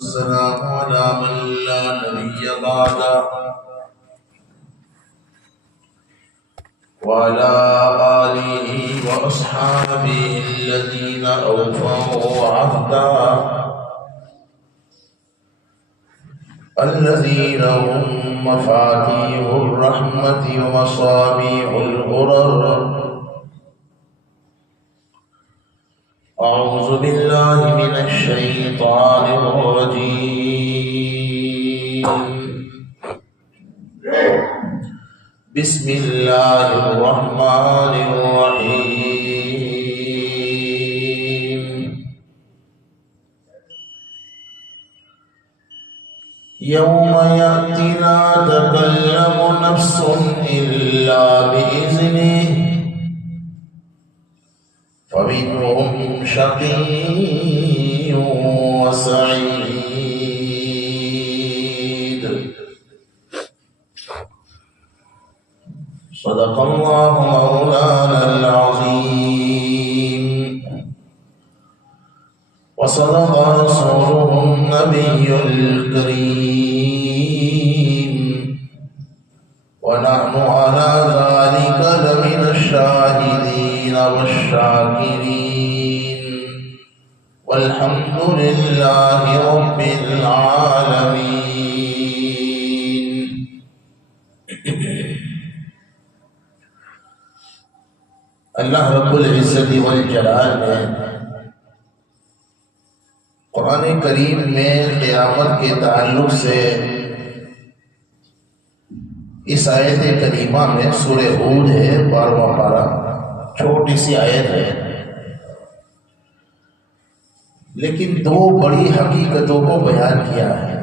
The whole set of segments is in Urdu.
السلام على من لا نبي بعده وعلى آله وأصحابه الذين أوفوا عهدا الذين هم مفاتيح الرحمة ومصابيح الغرر. أعوذ بالله من الشيطان الرجيم. بسم الله الرحمن الرحيم. يوم يأتي لا تكلم نفس إلا بإذنه فمنهم شقي وسعيد. صدق الله مولانا العظيم وصدق رسوله النبي الكريم ونحن على ذلك لمن الشاهدين والشاكرين والحمد لله رب العالمين. اللہ رب العزت والجلال نے قرآن کریم میں قیامت کے تعلق سے اس آیت کریمہ میں سورہ ہود ہے 12واں پارہ، چھوٹی سی آیت ہے، لیکن دو بڑی حقیقتوں کو بیان کیا ہے.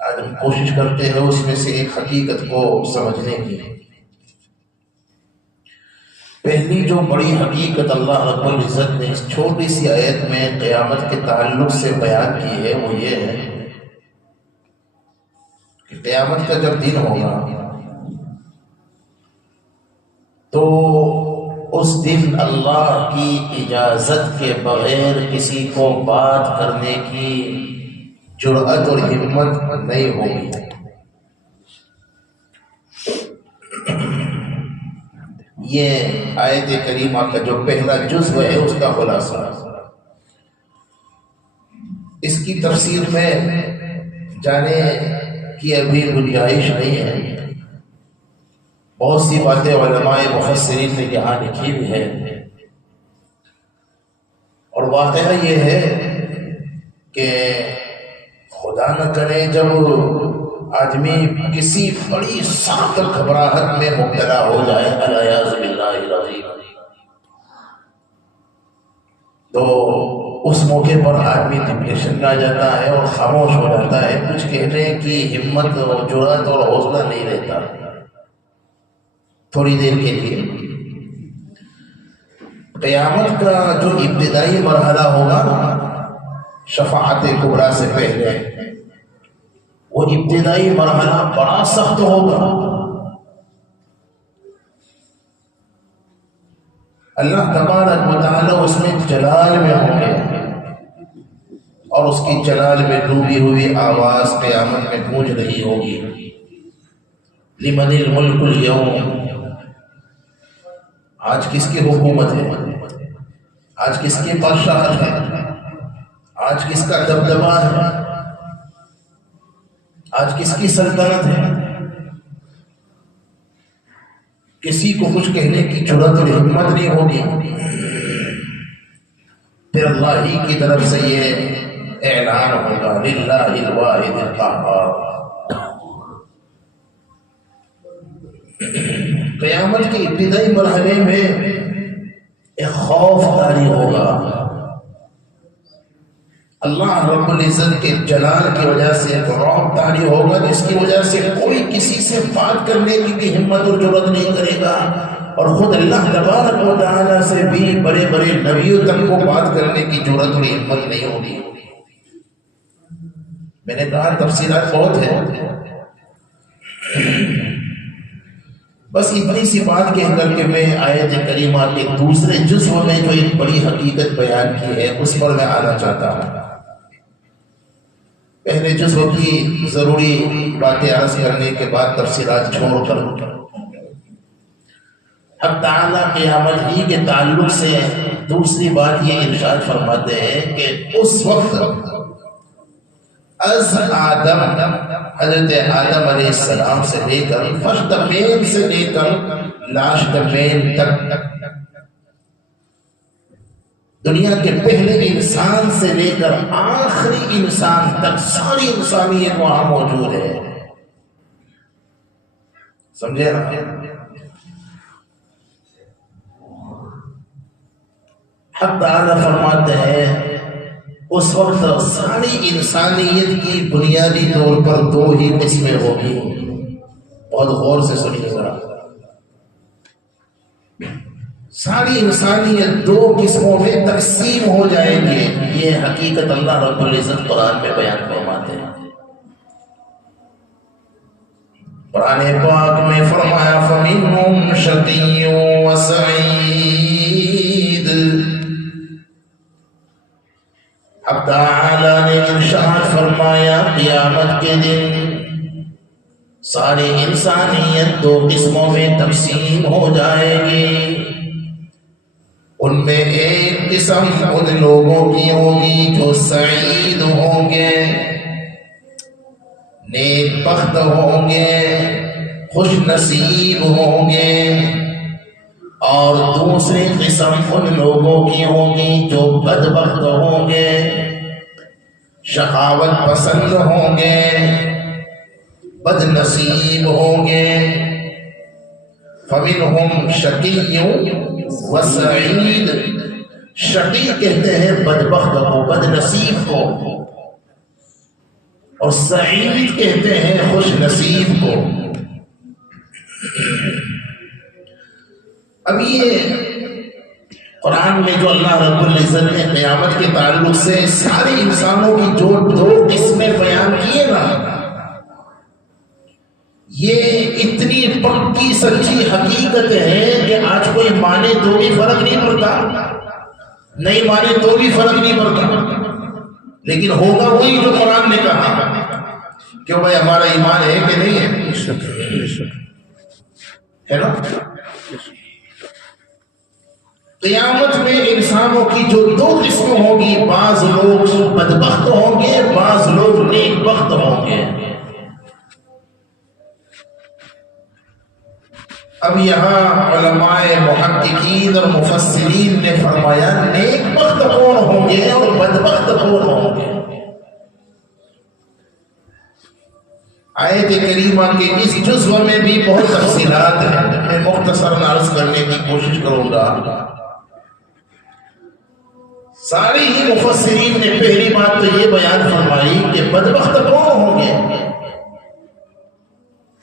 آج ہم کوشش کرتے ہیں اس میں سے ایک حقیقت کو سمجھنے کی. پہلی جو بڑی حقیقت اللہ رب العزت نے اس چھوٹی سی آیت میں قیامت کے تعلق سے بیان کی ہے وہ یہ ہے کہ قیامت کا جب دن ہوگا تو اس دن اللہ کی اجازت کے بغیر کسی کو بات کرنے کی جرأت اور ہمت نہیں ہوگی. یہ آیت کریمہ کا جو پہلا جزو ہے اس کا خلاصہ. اس کی تفسیر میں جانے کی ابھی گنجائش نہیں ہے. بہت سی باتیں علماء مفسرین نے یہاں لکھی ہوئی ہے، اور واقعہ یہ ہے کہ خدا نہ کرے جب آدمی کسی بڑی سخت گھبراہٹ میں مبتلا ہو جائے الیاذ باللہ العظیم، تو اس موقع پر آدمی ڈپریشن میں آ جاتا ہے اور خاموش ہو جاتا ہے. کچھ کہنے کی ہمت اور جرأت اور حوصلہ نہیں رہتا تھوڑی دیر کے لیے. قیامت کا جو ابتدائی مرحلہ ہوگا شفاعت کبریٰ سے پہلے، وہ ابتدائی مرحلہ بڑا سخت ہوگا. اللہ تبارک و تعالی اس میں جلال میں ہوں گے اور اس کی جلال میں ڈوبی ہوئی آواز قیامت میں گونج رہی ہوگی. لمن الملک اليوم، آج کس کی حکومت ہے، آج کس کی بادشاہت ہے، آج کس کا دبدبہ ہے، آج کس کی سلطنت ہے. کسی کو کچھ کہنے کی جرأت اور ہمت نہیں ہوگی. پھر اللہ ہی کی طرف سے یہ اعلان ہوگا للہ الواحد القہار. قیامت کے ابتدائی مرحلے میں ایک خوف طاری ہوگا. اللہ رب العزت کے جلال کی وجہ سے ایک رعب طاری ہوگا جس کی وجہ سے کوئی کسی سے بات کرنے کی بھی ہمت اور جرأت نہیں کرے گا، اور خود اللہ تبارک و تعالی سے بھی بڑے بڑے نبیوں تک کو بات کرنے کی جرأت اور ہمت نہیں ہوگی. میں نے کہا تفصیلات بہت ہے، بس اتنی سی بات کہہ کر کے میں آیت کریمہ کے دوسرے جزو میں جو ایک بڑی حقیقت بیان کی ہے اس پر میں آنا چاہتا ہوں. پہلے جزو کی ضروری باتیں عرض کرنے کے بعد تفصیلات چھوڑ کر حق تعالیٰ قیامت ہی کے تعلق سے دوسری بات یہ ارشاد فرماتے ہیں کہ اس وقت از آدم، حضرت آدم علیہ السلام سے لے کر فرسٹ مین سے لے کر لاسٹ مین تک، دنیا کے پہلے انسان سے لے کر آخری انسان تک ساری انسانیت وہاں موجود ہے. سمجھے نا؟ حق تعالیٰ فرماتے ہیں اس وقت ساری انسانیت کی بنیادی طور پر دو ہی قسمیں ہوگی. بہت غور سے سنیے ذرا. ساری انسانیت دو قسموں میں تقسیم ہو جائیں گے. یہ حقیقت اللہ رب العزت قرآن میں بیان فرماتے ہیں. قرآن پاک میں فرمایا فَمِنْهُمْ شَقِيٌّ وَسَعِيدٌ. اب تعالیٰ نے ارشاد فرمایا قیامت کے دن ساری انسانیت دو قسموں میں تقسیم ہو جائے گی. ان میں ایک قسم ان لوگوں کی ہوگی جو سعید ہوں گے، نیک بخت ہوں گے، خوش نصیب ہوں گے، اور دوسری قسم ان لوگوں کی ہوگی جو بدبخت ہوں گے، شقاوت پسند ہوں گے، بد نصیب ہوں گے. فَمِنْهُمْ شَقِيٌّ وَسَعِيدٌ. شقی کہتے ہیں بدبخت کو، بد نصیب کو، اور سعید کہتے ہیں خوش نصیب کو. اب یہ قرآن میں جو اللہ رب العزت نے قیامت کے تعلق سے سارے انسانوں کی جو دو قسمیں بیان کیے نا، یہ اتنی پکی سچی حقیقت ہے کہ آج کوئی مانے تو بھی فرق نہیں پڑتا، نہیں مانے تو بھی فرق نہیں پڑتا، لیکن ہوگا وہی جو قرآن نے کہا. کیوں بھائی ہمارا ایمان ہے کہ نہیں ہے نا؟ قیامت میں انسانوں کی جو دو قسمیں ہوں گی، بعض لوگ بدبخت ہوں گے، بعض لوگ نیک بخت ہوں گے. اب یہاں علماء محققین اور مفسرین نے فرمایا نیک بخت کون ہوں گے اور بدبخت کون ہوں گے. آیت کریمہ کے اس جزو میں بھی بہت تفصیلات ہیں، میں مختصر عرض کرنے کی کوشش کروں گا. سارے ہی مفسرین نے پہلی بات تو یہ بیان فرمائی کہ بدبخت کون ہوں گے.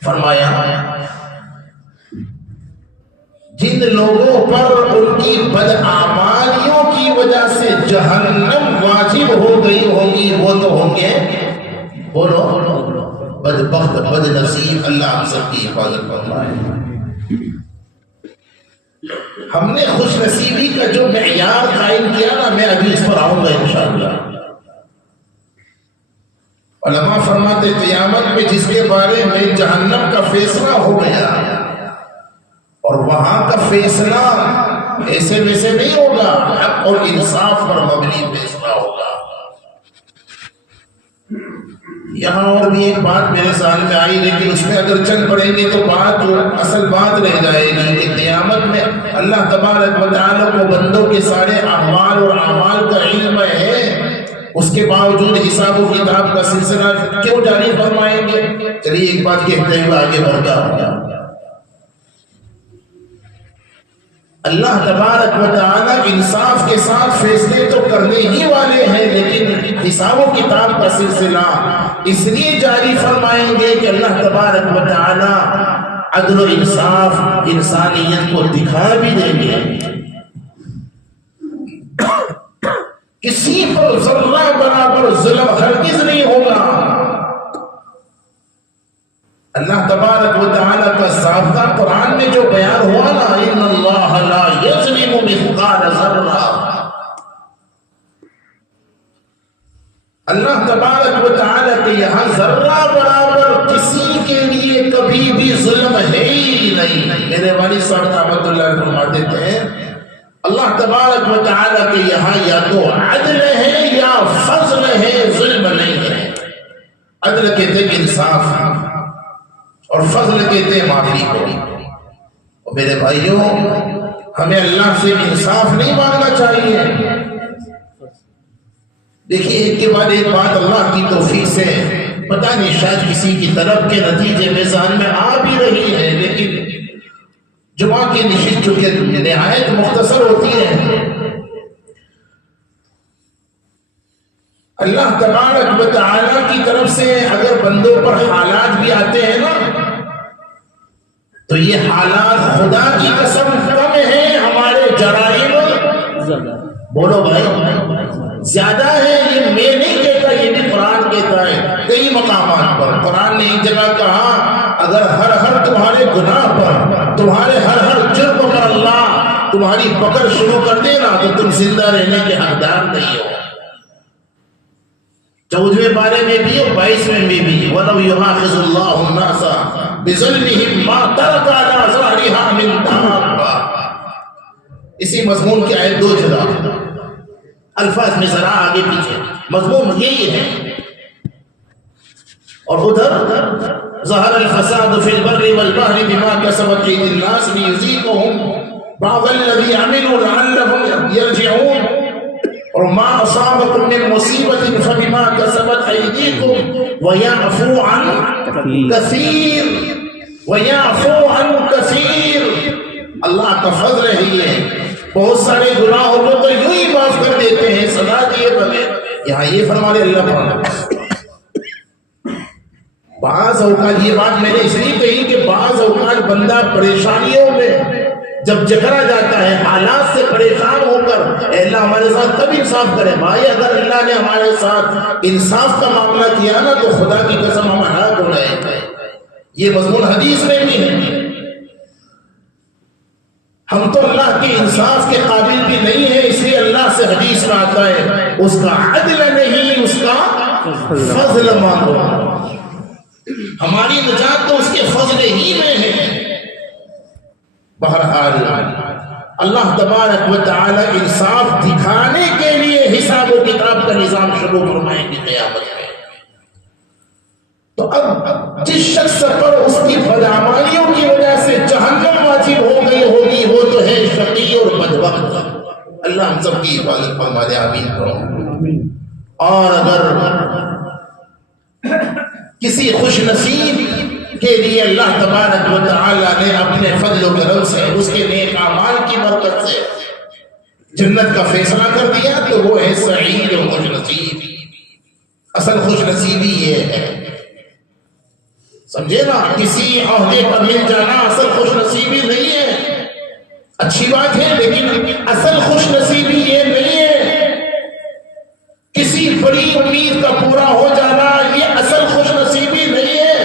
فرمایا جن لوگوں پر ان کی بدعمالیوں کی وجہ سے جہنم واجب ہو گئی ہوگی وہ تو ہوں گے، بولو بدبخت بد نصیب. اللہ ہم سب کی حفاظت فرمائے. ہم نے خوش نصیبی کا جو معیار قائم کیا نا، میں ابھی اس پر آؤں گا انشاءاللہ. علماء فرماتے قیامت میں جس کے بارے میں جہنم کا فیصلہ ہو گیا، اور وہاں کا فیصلہ ایسے ویسے نہیں ہوگا، حق اور انصاف پر مبنی فیصلہ ہوگا. یہاں اور بھی ایک بات میرے ذہن میں آئی، لیکن اس میں اگر چل پڑیں گے تو بات جو اصل بات رہ جائے گی کہ قیامت میں اللہ تبارک و تعالیٰ کو بندوں کے سارے اعمال اور اعمال کا علم ہے، اس کے باوجود حساب و کتاب کا سلسلہ کیوں جاری فرمائیں گے؟ چلیے ایک بات کہتے ہوئے آگے بڑھتا ہوں. اللہ تبارک و تعالیٰ انصاف کے ساتھ فیصلے تو کرنے ہی والے ہیں، لیکن حساب و کتاب کا سلسلہ اس لیے جاری فرمائیں گے کہ اللہ تبارک و تعالیٰ عدل و انصاف انسانیت کو دکھا بھی دیں گے. کسی پر ذرہ برابر ظلم ہرگز نہیں ہوگا. اللہ تبارک و تعالیٰ کا ضابطہ قرآن میں جو بیان ہوا نا، ان اللہ لا یظلم مثقال ذرہ، اللہ تبارک و تعالیٰ تبارک و تعالیٰ کے یہاں یا تو عدل ہے یا فضل ہے، ظلم نہیں ہے۔ عدل کہتے ہیں انصاف اور فضل کہتے ہیں معافی کو۔ اور میرے بھائیوں، ہمیں اللہ سے انصاف نہیں مانگنا چاہیے۔ دیکھیے ایک کے بعد ایک بات اللہ کی توفیق سے پتہ نہیں شاید کسی کی طرف کے نتیجے میں ذہن میں آ بھی رہی ہے، لیکن جمعہ کی نشست چونکہ نہایت مختصر ہوتی ہے، اللہ تبارک و تعالیٰ کی طرف سے اگر بندوں پر حالات بھی آتے ہیں نا، تو یہ حالات خدا کی قسم کم ہے، ہمارے جرائم بولو بھائی زیادہ ہے۔ یہ میں نہیں کہتا، یہ بھی قرآن کہتا ہے کئی مقامات پر۔ قرآن نے ایک جگہ کہا اگر ہر تمہارے گناہ پر، تمہارے ہر جرم پر اللہ تمہاری پکڑ شروع کر دے نا تو تم زندہ رہنے کے حقدار نہیں ہو۔ 14ویں پارے میں بھی اور 22ویں میں بھی، وَلَوْ يُؤَاخِذُ اللَّهُ النَّاسَ بِظُلْمِهِمْ مَا تَرَكَ عَلَىٰ ظَهْرِهَا مِن دَابَّةٍ۔ اسی مضمون کی آیت 2 جگہ، الفاظ میں ذرا آگے پیچھے، مضمون یہی ہے۔ اور ادھر ظہر الفساد فی البر والبحر بما کسبت ایدی الناس لیذیقہم بعض الذی عملوا لعلہم یرجعون، اور ما اصابکم من مصیبت فبما کسبت ایدیکم ویعفو عن کثیر، ویعفو عن کثیر۔ اللہ کا فضل ہے یہ، بہت سارے گناہوں کو تو یوں ہی معاف کر دیتے ہیں سزا دیے بغیر۔ یہاں یہ فرما رہے اللہ تعالیٰ، بعض اوقات یہ بات میں نے اس لیے کہی کہ بعض اوقات بندہ پریشانیوں میں جب جکڑا جاتا ہے، حالات سے پریشان ہو کر اے اللہ ہمارے ساتھ کب انصاف کرے۔ بھائی اگر اللہ نے ہمارے ساتھ انصاف کا معاملہ کیا نا تو خدا کی قسم ہم ہلاک ہو رہے ہیں۔ یہ مضمون حدیث میں بھی ہے۔ ہم تو اللہ کے انصاف کے قابل بھی نہیں ہیں، اس لیے اللہ سے حدیث میں آتا ہے اس کا عدل نہیں، اس کا فضل مانگو۔ ہماری نجات تو اس کے فضل ہی میں ہے۔ بہرحال اللہ تبارک و تعالی انصاف دکھانے کے لیے حساب و کتاب کا نظام شروع فرمائیں گے قیامت میں۔ تو اب جس شخص پر اس کی بدعمالیوں کی وجہ سے جہنم واجب ہو گئی ہوگی وہ تو ہے شقی اور بدبخت۔ اللہ ہم سب کی حفاظت فرما دے، آمین کرو۔ اور اگر کسی خوش نصیب کے لیے اللہ تبارک و تعالیٰ نے اپنے فضل و کرم سے اس کے نیک اعمال کی برکت سے جنت کا فیصلہ کر دیا تو وہ ہے سعید و خوش نصیب۔ اصل خوش نصیبی یہ ہے، سمجھے نا، کسی عہدے پر مل جانا اصل خوش نصیبی نہیں ہے۔ اچھی بات ہے لیکن اصل خوش نصیبی یہ نہیں ہے۔ کسی بڑی امید کا پورا ہو جانا یہ اصل خوش نصیبی نہیں ہے۔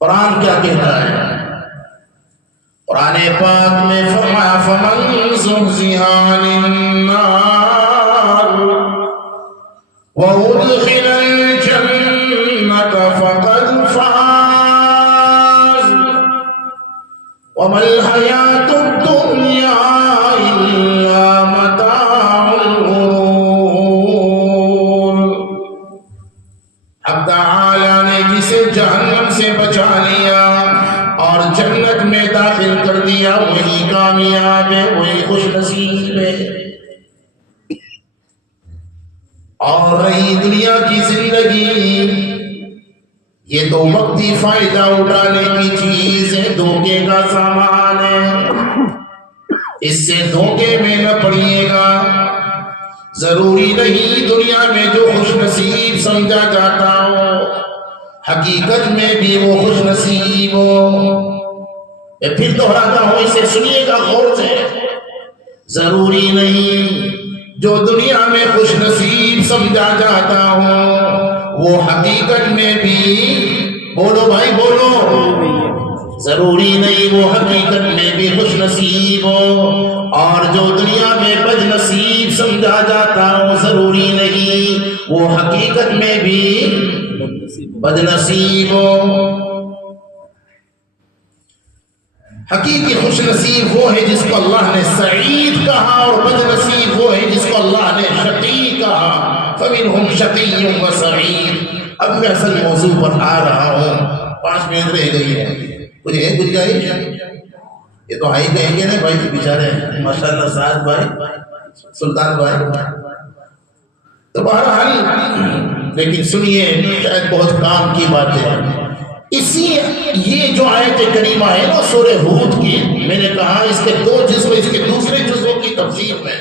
قرآن کیا کہتا ہے؟ قرآن پاک میں فرمایا فَمَنْ زُحْزِحَ عَنِ النَّارِ وَأُدْخِلَ الْجَنَّةَ فَقَدْ فَازَ وَمَا الْحَيَاةُ الدُّنْيَا إِلَّا مَتَاعُ الْغُرُورِ۔ اب تعالیٰ نے جسے جہنم سے بچا لیا اور جنت میں داخل کر دیا وہی کامیاب ہے، وہی خوش نصیب ہے۔ اور رہی دنیا کی زندگی، یہ تو وقتی فائدہ اٹھانے کی چیز ہے، دھوکے کا سامان ہے، اس سے دھوکے میں نہ پڑیے گا۔ ضروری نہیں دنیا میں جو خوش نصیب سمجھا جاتا ہو حقیقت میں بھی وہ خوش نصیب ہو۔ میں پھر دہراتا ہوں، اسے سنیے گا غور سے۔ ضروری نہیں جو دنیا میں خوش نصیب سمجھا جاتا ہو وہ حقیقت میں بھی، بولو بھائی بولو، ضروری نہیں وہ حقیقت میں بھی خوش نصیب ہو، اور جو دنیا میں بد نصیب سمجھا جاتا ہو ضروری نہیں وہ حقیقت میں بھی بد نصیب ہو۔ حقیقی خوش نصیب وہ ہے جس کو اللہ نے سعید کہا، اور بد نصیب وہ ہے جس کو اللہ نے شقی کہا۔ فَمِنْهُمْ شَقِيٌّ وَسَعِيدٌ۔ اب میں اصل موضوع پر آ رہا ہوں، 5 منٹ رہ گئی ہے، کچھ ہے کچھ گئی، یہ تو آئی کہیں گے نا بھائی تو بیچارے ماشاءاللہ سعد بھائی، سلطان بھائی، تو بہرحال لیکن سنیے شاید بہت کام کی بات ہے۔ اسی یہ جو آیت کریمہ ہے نا سورہ ہود کی، میں نے کہا اس کے 2 جزو، اس کے دوسرے جزو کی تفسیر میں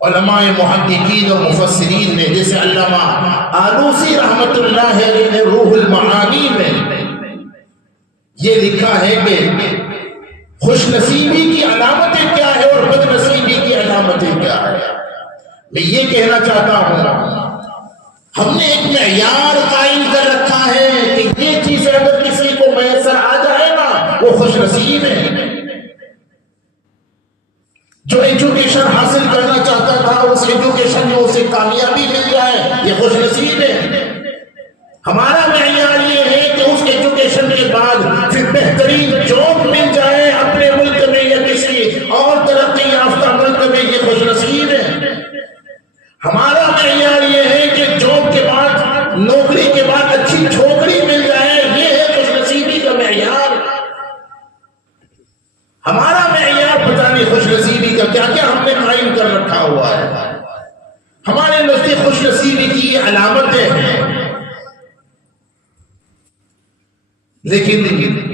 علماء محققین اور مفسرین نے، جیسے علامہ آلوسی رحمت اللہ علیہ نے روح المعانی میں یہ لکھا ہے کہ خوش نصیبی کی علامتیں کیا ہے اور بد نصیبی کی علامتیں کیا ہے۔ میں یہ کہنا چاہتا ہوں، ہم نے ایک معیار قائم کر رکھا ہے کہ یہ چیز اگر کسی کو میسر آ جائے نا وہ خوش نصیب ہے۔ جو ایجوکیشن حاصل کرنا چاہتا تھا اس ایجوکیشن میں اسے کامیابی مل جائے یہ خوش نصیب ہے۔ ہمارا معیار یہ ہے کہ اس ایجوکیشن کے بعد پھر بہترین جاب مل جائے اپنے ملک میں یا کسی اور ترقی یافتہ ملک میں، یہ خوش نصیب ہے۔ ہمارا معیار یہ ہے کہ جاب کے بعد، نوکری کے بعد اچھی چھوکری مل جائے، یہ ہے خوش نصیبی کا معیار۔ ہمارا معیار پتہ نہیں خوش نصیبی کا کیا کیا ہم نے قائم کر رکھا ہوا ہے۔ ہمارے نزدیک خوش نصیبی کی یہ علامتیں ہیں، لیکن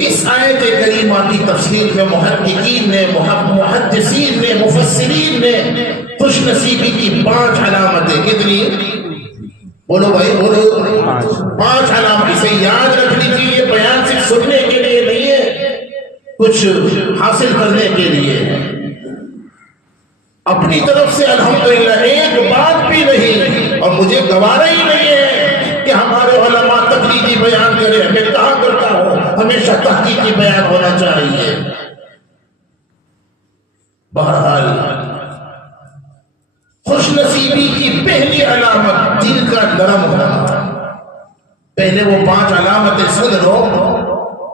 اس آیت کریمہ کی تفسیر میں محققین نے، محدثین نے، مفسرین نے خوش نصیبی کی 5 علامتیں، کتنی؟ بولو بھائی بولو، 5 علامت، اسے یاد رکھ لیجیے۔ یہ بیان صرف سننے کے لیے نہیں ہے، کچھ حاصل کرنے کے لیے۔ اپنی طرف سے الحمدللہ ایک بات بھی نہیں، اور مجھے گوارا ہی نہیں ہے کہ ہمارے علماء تقلیدی بیان کرے، میں کہا کرتا ہوں ہمیشہ تحقیقی بیان ہونا چاہیے۔ بہرحال خوش نصیبی کی پہلی علامت دل کا نرم ہونا۔ پہلے وہ 5 علامتیں سن لو،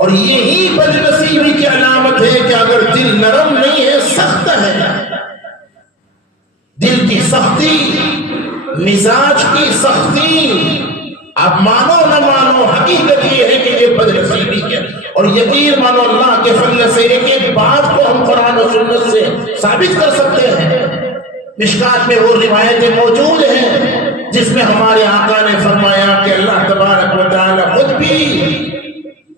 اور یہی بد نصیبی کی علامت ہے کہ اگر دل نرم نہیں ہے، سخت ہے، دل کی سختی، مزاج کی سختی، آپ مانو نہ مانو حقیقت یہ ہے کہ یہ بد نصیبی ہے۔ اور یقین مانو اللہ کے فضل سے ایک ایک بات کو ہم قرآن و سنت سے ثابت کر سکتے ہیں۔ مشکات میں وہ روایتیں موجود ہیں جس میں ہمارے آقا نے فرمایا کہ اللہ تبارک و تعالی خود بھی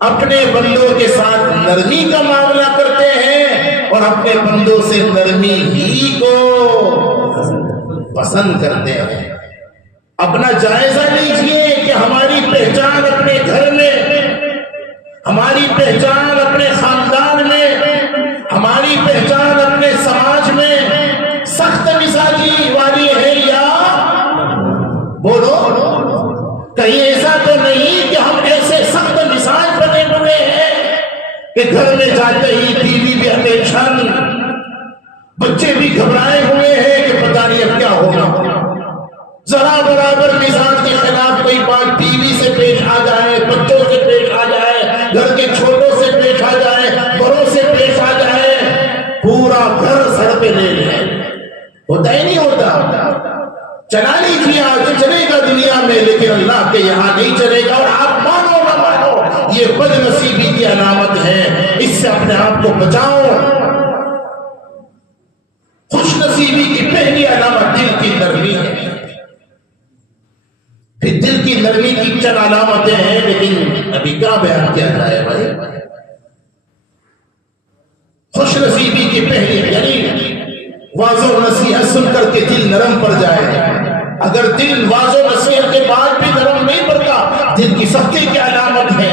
اپنے بندوں کے ساتھ نرمی کا معاملہ کرتے ہیں اور اپنے بندوں سے نرمی ہی کو پسند کرتے ہیں۔ اپنا جائزہ لیجئے کہ ہماری پہچان اپنے گھر میں، ہماری پہچان اپنے خاندان میں، ہماری پہچان اپنے سماج میں سخت مزاجی والی ہے یا بولو کہیں ایسا تو نہیں کہ ہم ایسے سخت مزاج بنے ہوئے ہیں کہ گھر میں جاتے ہی بیوی بھی ہمیں چھن، بچے بھی گھبرائے ہوئے ہیں کہ پتہ نہیں اب کیا ہوگا۔ ذرا برابر مزاج کے خلاف کوئی بات بیوی سے پیش آ جائے، بچوں سے پیش آ جائے، گھر کے چھوٹوں سے پیش آ جائے، بڑوں سے پیش آ جائے، پورا گھر سر پہ لے لے۔ ہوتا ہی نہیں ہوتا؟ چلا لیجیے، آگے چلے گا دنیا میں، لیکن اللہ کے یہاں نہیں چلے گا۔ اور آپ مانو نہ مانو یہ بد نصیبی کی علامت ہے، اس سے اپنے آپ کو بچاؤ۔ خوش نصیبی کی پہلی علامت دل کی نرمی ہے۔ پھر دل کی نرمی کی چند علامتیں ہیں، لیکن ابھی کیا بیان کیا جائے بھائی۔ خوش نصیبی کی پہلی یعنی واضح و نصیحت سن کر کے دل نرم پڑ جائے۔ اگر دل واضح و نصیحت کے بعد بھی نرم نہیں پڑتا، دل کی سختی کی علامت ہے۔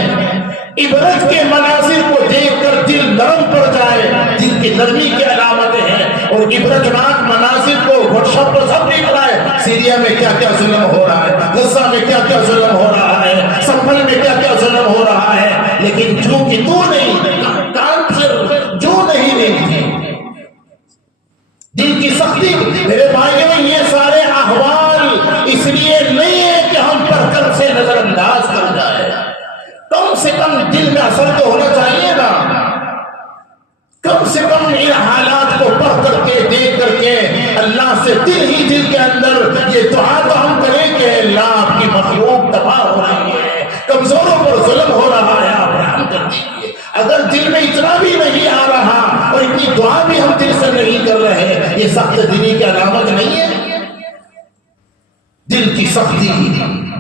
عبرت کے مناظر کو دیکھ کر دل نرم پڑ جائے، دل کی نرمی کی علامتیں ہیں۔ اور عبرتناک مناظر کو واٹس ایپ پر سب دیکھ رہا ہے، سیریا میں کیا کیا ظلم ہو رہا ہے، غزہ میں کیا کیا ظلم ہو رہا ہے، سنبھل میں کیا کیا ظلم ہو رہا ہے، لیکن جو کہ تو نہیں، کان سے جو نہیں دیکھتی دل کی سختی۔ میرے بھائیوں یہ سارے احوال اس لیے نہیں ہے کہ ہم پڑھ کر سے نظر انداز کر جائے، کم سے کم دل میں اثر تو ہونا چاہیے نا۔ ہم ان حالات کو پڑھ کر کے دیکھ کر کے اللہ سے دل ہی دل کے اندر یہ دعا تو ہم کریں کہ اللہ آپ کی مخلوق تباہ ہو رہی ہے، کمزوروں پر ظلم ہو رہا ہے، آپ رحم کر دیجیے۔ اگر دل میں اتنا بھی نہیں آ رہا اور اتنی دعا بھی ہم دل سے نہیں کر رہے، یہ سخت دلی کی علامت نہیں ہے؟ دل کی سختی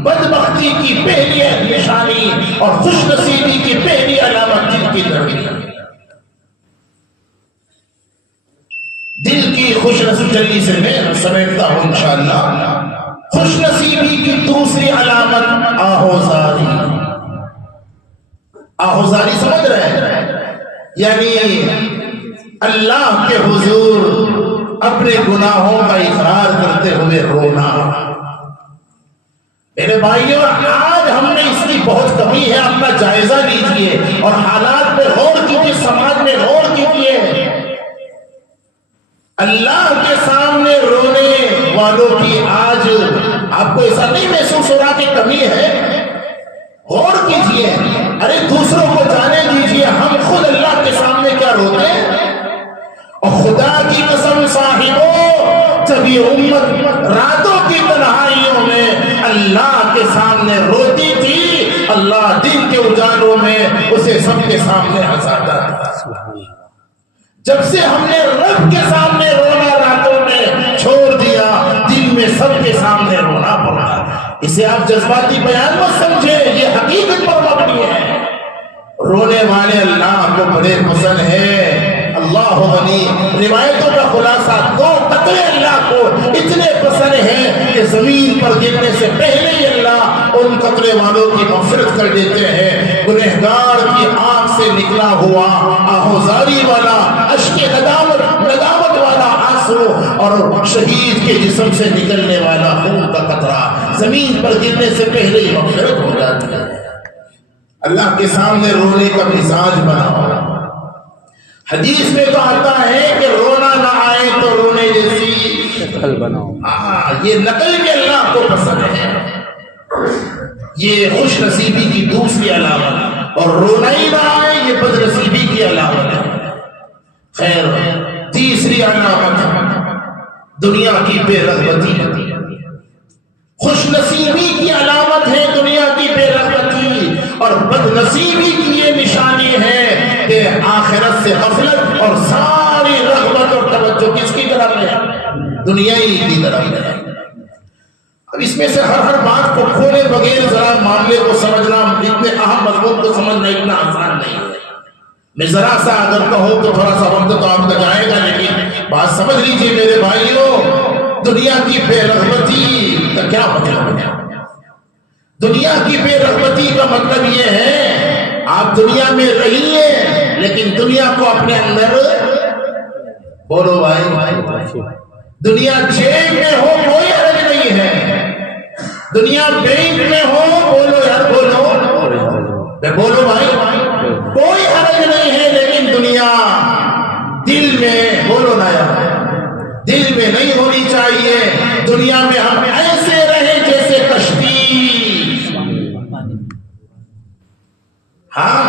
بدبختی کی پہلی نشانی اور خوش نصیبی کی پہلی علامت دل کی نرمی۔ دل کی خوش نصیبی سے میں سمیٹتا ہوں انشاءاللہ۔ خوش نصیبی کی دوسری علامت آہوزاری۔ آہوزاری سمجھ رہے ہیں؟ یعنی اللہ کے حضور اپنے گناہوں کا اقرار کرتے ہوئے رونا۔ میرے بھائیوں، آج ہم نے اس کی بہت کمی ہے، اپنا جائزہ لیجئے اور حالات پر غور کیجئے، سماج میں غور کیجئے۔ اللہ کے سامنے رونے والوں کی آج آپ کو ایسا نہیں محسوس ہو رہا کہ کمی ہے؟ غور کیجئے، ارے دوسروں کو جانے دیجئے، ہم خود اللہ کے سامنے کیا روتے ہیں؟ اور خدا کی قسم صاحبوں، جب یہ امت راتوں کی تنہائیوں میں اللہ کے سامنے روتی تھی، اللہ دن کے اجالوں میں اسے سب کے سامنے ہنساتا تھا۔ جب سے ہم نے رب کے سامنے رونا راتوں میں چھوڑ دیا، دن میں سب کے سامنے رونا پڑا۔ اسے آپ جذباتی بیان مت سمجھیں، یہ حقیقت پر مبنی ہے۔ رونے والے اللہ کو بڑے پسند ہے۔ اللہ غنی، روایتوں کا خلاصہ، دو قطرے اللہ کو اتنے پسند ہیں کہ زمین پر گرنے سے پہلے ہی اللہ ان قطرے والوں کی مغفرت کر دیتے ہیں۔ گنہگار کی آنکھ سے نکلا ہوا آہوزاری والا اشک ندامت والا آنسو اور شہید کے جسم سے نکلنے والا خون کا قطرہ زمین پر گرنے سے پہلے ہی مغفرت ہو جاتی ہے۔ اللہ کے سامنے رونے کا مزاج بناؤ۔ حدیث میں تو آتا ہے کہ رونا نہ آئے تو رونے جیسی شکل بناؤ۔ یہ نقل بھی اللہ کو پسند ہے۔ یہ خوش نصیبی کی دوسری علامت، اور رونا ہی نہ آئے یہ بد نصیبی کی علامت ہے۔ خیر، تیسری علامت دنیا کی بے رغبتی۔ خوش نصیبی کی علامت ہے دنیا کی بے رغبتی، اور بد نصیبی کی یہ نشانی ہے کہ آخرت سے غفلت اور ساری رغبت اور توجہ کس کی طرف ہے؟ دنیا ہی کی طرف ہے۔ اب اس میں سے ہر بات کو کھولے بغیر ذرا معاملے کو سمجھنا، اتنے اہم مضمون کو سمجھنا اتنا آسان نہیں ہے۔ میں ذرا سا اگر کہوں تو تھوڑا سا وقت تو آپ کا جائے گا، لیکن بات سمجھ لیجیے میرے بھائیوں، دنیا کی بے رغبتی کا کیا مطلب ہے؟ دنیا کی بے رغبتی کا مطلب یہ ہے آپ دنیا میں رہیے لیکن دنیا کو اپنے اندر، بولو بھائی، دنیا جیب میں ہو کوئی حرج نہیں ہے، دنیا بینک میں ہو، بولو یار بولو بھائی، کوئی حرج نہیں ہے، لیکن دنیا دل میں، بولو نا یار، دل میں نہیں ہونی چاہیے۔ دنیا میں ہم ایسے رہیں جیسے کشتی، ہاں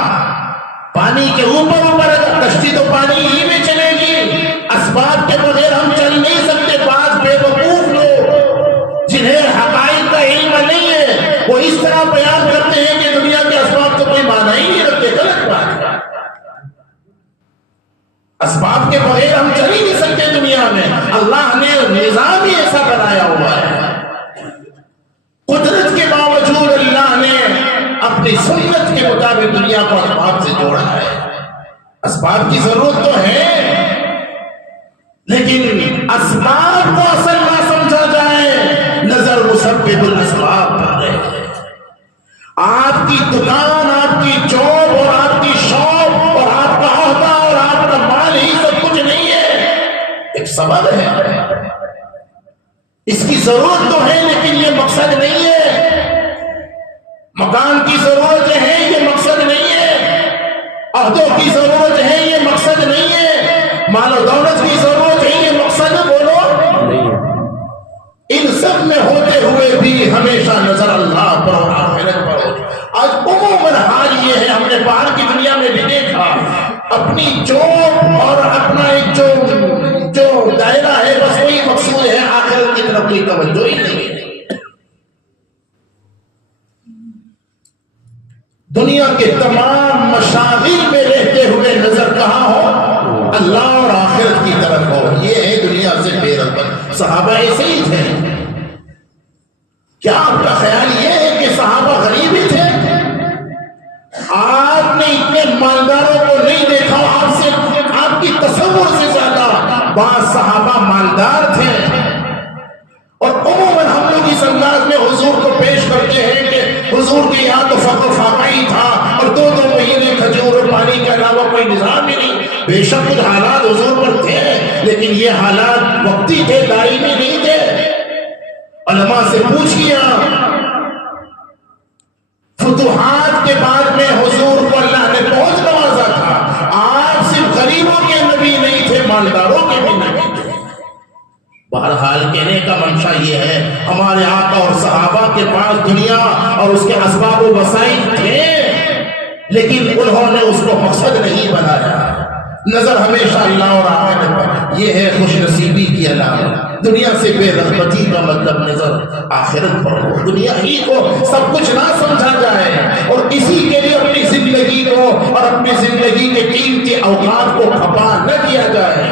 پانی کے اوپر کشتی تو پانی ہی میں چلے گی، اسباب کے بغیر ہم چل نہیں سکتے۔ بعض بے وقوف لوگ جنہیں حقائق کا علم نہیں ہے وہ اس طرح بیان کرتے ہیں کہ دنیا کے اسباب تو کوئی معنی ہی نہیں رکھتے، غلط بات ہے۔ اسباب کے بغیر ہم چل ہی نہیں سکتے دنیا میں، اللہ نے نظام ہی ایسا بنایا ہوا ہے۔ قدرت کے باوجود اللہ نے اپنی سنت کے مطابق دنیا کو اسباب سے جوڑا ہے۔ اسباب کی ضرورت تو ہے، لیکن اسباب کو اصل نہ سمجھا جائے، نظر مسبب الاسباب پر ہے۔ آپ کی دکان، آپ کی جاب اور آپ کی شاپ اور آپ کا عہدہ اور آپ کا مال ہی سب کچھ نہیں ہے، ایک سبب ہے۔ اس کی ضرورت تو ہے لیکن یہ مقصد نہیں ہے۔ مکان کی ضرورت ہے، یہ مقصد نہیں ہے۔ عہدوں کی ضرورت ہے، یہ مقصد نہیں ہے۔ مال و دولت کی ضرورت ہے، یہ مقصد بولو نہیں ہے۔ ان سب میں ہوتے ہوئے بھی ہمیشہ نظر اللہ پر اور آخرت پر ہو۔ آج عموماً حال یہ ہے، ہم نے باہر کی دنیا میں بھی دیکھا، اپنی جاب اور اپنا ایک کوئی توجہ ہی نہیں ہے۔ دنیا کے تمام مشاغل میں رہتے ہوئے نظر کہاں ہو؟ اللہ اور آخرت کی طرف ہو۔ یہ ہے دنیا سے بے رغبت۔ صحابہ ایسے ہی تھے۔ کیا آپ کا خیال یہ ہے کہ صحابہ غریب ہی تھے؟ آپ نے اتنے مالداروں کو نہیں دیکھا، آپ کی تصور سے زیادہ بعض صحابہ مالدار تھے۔ اور عموماً ہم لوگ اس انداز میں حضور کو پیش کرتے ہیں کہ حضور کے یہاں تو فقر و فاقہ ہی تھا اور 2 مہینے کھجور اور پانی کے علاوہ کوئی نظام ہی نہیں۔ بے شک کچھ حالات حضور پر تھے، لیکن یہ حالات وقتی تھے، دائمی نہیں تھے۔ علماء سے پوچھئے، فتوحات کے بعد میں حضور کو اللہ نے بہت نوازا تھا۔ آپ صرف غریبوں کے نبی نہیں تھے، مالداروں کے بھی نبی تھے۔ بہرحال کہنے کا منشا یہ ہے، ہمارے آقا اور صحابہ کے پاس دنیا اور اس کے اسباب و وسائل تھے، لیکن انہوں نے اس کو مقصد نہیں بنایا۔ نظر ہمیشہ اللہ اور آخرت پر۔ یہ ہے خوش نصیبی کی علامت۔ دنیا سے بے رغبتی کا مطلب نظر آخرت پر ہو۔ دنیا ہی کو سب کچھ نہ سمجھا جائے اور کسی کے لیے اپنی زندگی کو اور اپنی زندگی کے قیمتی اوقات کو کھپا نہ کیا جائے۔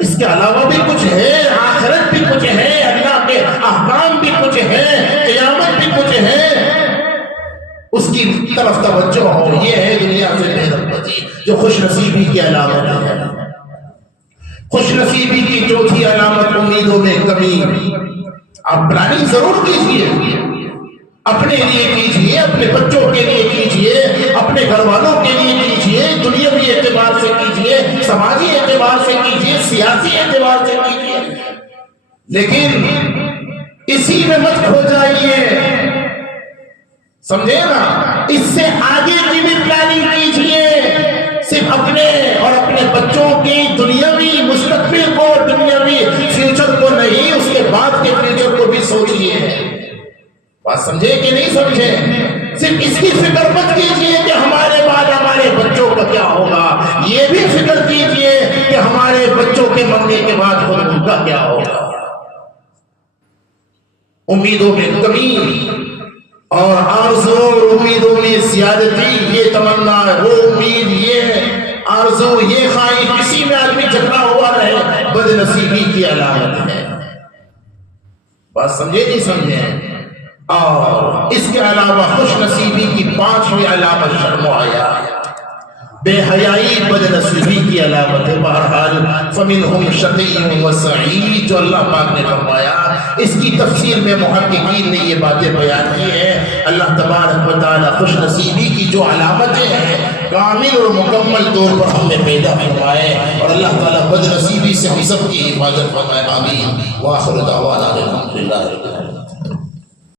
اس کے علاوہ بھی کچھ ہے، آخرت بھی کچھ ہے، اللہ کے احکام بھی کچھ ہے، قیامت بھی کچھ ہے، اس کی طرف توجہ ہو۔ یہ ہے دنیا سے بے رغبتی جو خوش نصیبی کی علامت ہے۔ خوش نصیبی کی چوتھی علامت امیدوں میں کمی۔ آپ پلاننگ ضرور کیجئے، اپنے لیے کیجئے، اپنے بچوں کے لیے کیجئے، اپنے گھر والوں کے لیے کیجئے، دنیاوی اعتبار سے کیجئے، سماجی اعتبار سے کیجئے، سیاسی اعتبار سے کیجئے، لیکن اسی میں مت کھو جائیے۔ سمجھے نا؟ اس سے آگے کی بھی پلاننگ کیجئے، صرف اپنے اور اپنے بچوں کی دنیاوی مستقبل کو، دنیاوی فیوچر کو نہیں، اس کے بعد کے فیوچر کو بھی سوچئے۔ بات سمجھے کہ نہیں سمجھے؟ صرف اس کی فکر مت کیجئے کہ ہمارے بعد ہمارے بچوں کا کیا ہوگا، یہ بھی فکر کیجئے کہ ہمارے بچوں کے مرنے کے بعد خود ان کا کیا ہوگا۔ امیدوں میں کمی اور آرزو اور امیدوں میں زیادتی، یہ تمنا، وہ امید، یہ آرزو، یہ خواہش، کسی میں آدمی جھگڑا ہوا رہے، بد نصیبی کی علامت ہے۔ بات سمجھے نہیں سمجھے؟ اور اس کے علاوہ خوش نصیبی کی 5ویں علامت شرم و حیا، بے حیائی بد نصیبی کی علامت ہے۔ بہرحال فَمِنْهُمْ شَقِيٌّ وَسَعِيدٌ جو اللہ پاک نے فرمایا، اس کی تفسیر میں محققین نے یہ باتیں بیان کی ہیں۔ اللہ تبارک و تعالی خوش نصیبی کی جو علامتیں ہیں کامل اور مکمل طور پر ہم نے پیدا فرمائے، اور اللہ تعالی بد نصیبی سے ہم سب کی حفاظت فرمائے۔ آمین۔ وآخر دعوانا الحمدللہ رب العالمین۔